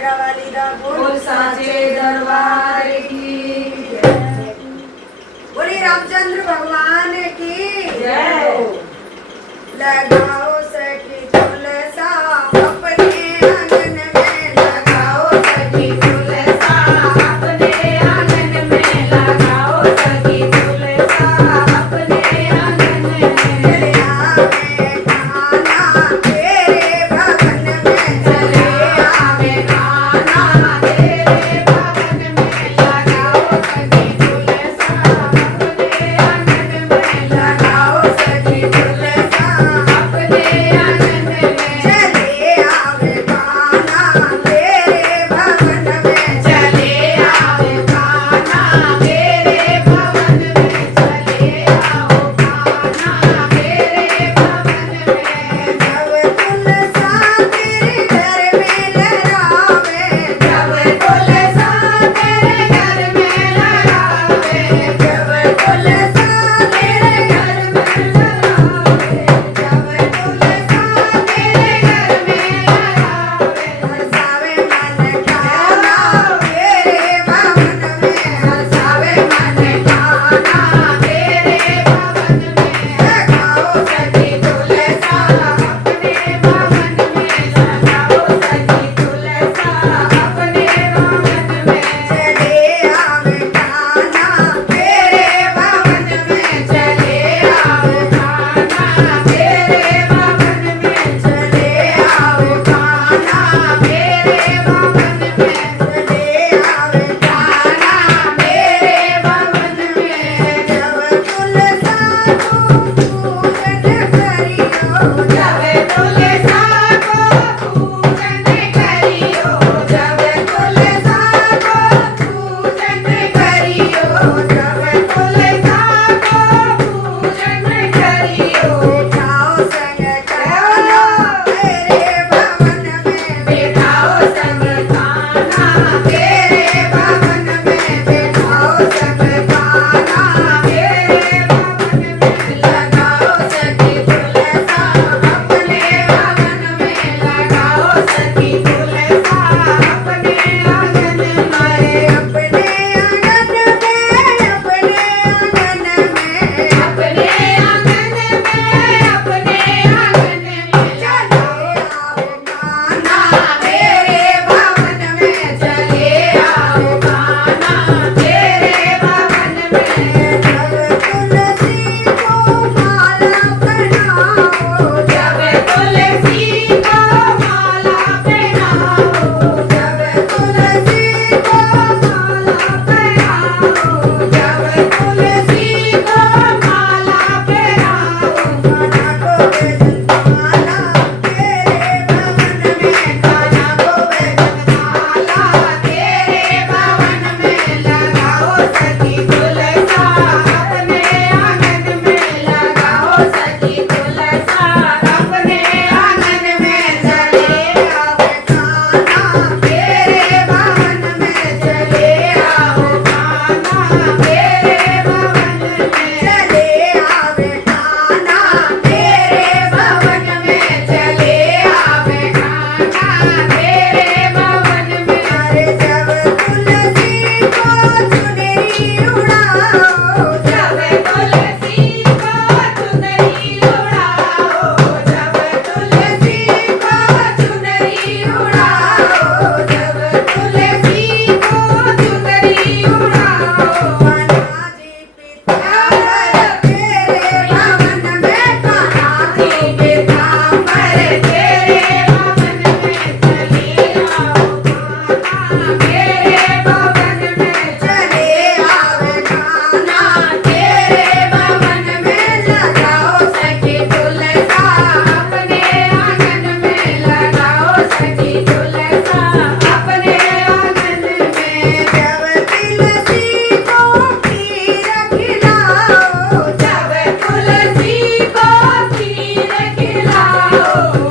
शेरावाली दा बोल साचे दरबार की जय। बोली रामचंद्र भगवान की जय। लगाओ सखी तुलसा अपने आंगन में, लगाओ सखी तुलसा अपने आंगन में लगाओ सखी तुलसा अपने आंगन में। चले आवे खाना तेरे भवन में, चले आवे खाना तेरे भवन में लगाओ सखी तुलसा अपने आंगन में। लगाओ सखी तुलसा अपने आंगन में। चले आवे खाना तेरे भवन में, चले आवे खाना तेरे भवन में। चले आओ खाना तेरे भवन में। जब तुलसा तेरे घर में लहरावे, जब तुलसा तेरे घर में लगावे। जब तुलसा तेरे घर में लगावे। जब तुलसा तेरे घर में लगावे। हंसावे मन खाना तेरे भवन में, हंसावे मन खाना तेरे भवन में। लगाओ सखी तुलसा अपने भवन में। लगाओ सखी तुलसा अपने भवन में। चले आवे खाना तेरे भवन में, चले आओ खाना तेरे भवन में। चले आवे खाना मेरे भवन में। चले आवे खाना मेरे भवन में। जब तुलसा को पूजन करियो, जब तुलसा को पूजन करियो। जब तुलसा को पूजन करियो। जब तुलसा को पूजन करियो। बिठाओ संग खाना तेरे भवन में, बिठाओ संग खाना तेरे भवन में। बिठाओ संग खाना तेरे भवन में। लगाओ सखी तुलसा अपने आंगन में। लगाओ सखी तुलसा अपने आंगन में। अपने आंगन में, अपने आंगन में, अपने आंगन में। अपने आंगन में। चले आओ खाना तेरे भवन में। चले आओ खाना तेरे भवन में। जब तुलसी को माला बनाओ, जब तुलसी को माला पहनाओ। जब तुलसी को माला पहनाओ। जब तुलसी को माला पहनाओ। खाना को बेजमाला तेरे भवन में, खाना को बेजमाला तेरे भवन में। लगाओ सखी तुलसा अपने आंगन में। लगाओ सखी तुलसा अपने आंगन में। चले आओ खाना तेरे भवन में। चले आओ खाना तेरे भवन में। चले आवे खाना तेरे भवन में। चले आवे खाना तेरे भवन में। अरे जब तुलसी को चुनरी उड़ाओ, जब तुलसी को चुनरी उड़ाओ। जब तुलसी को चुनरी उड़ाओ। जब तुलसी को चुनरी उड़ाओ। कान्हा जी पीताम्बर तेरे भवन में, कान्हा जी पीताम्बर तेरे भवन में। चले आओ खाना तेरे भवन में। चले आवे खाना तेरे भवन में। लगाओ सखी तुलसा अपने आंगन में। लगाओ सखी तुलसा अपने आंगन में। जब तुलसी को खीर खिलाओ, जब तुलसी को खीर खिलाओ।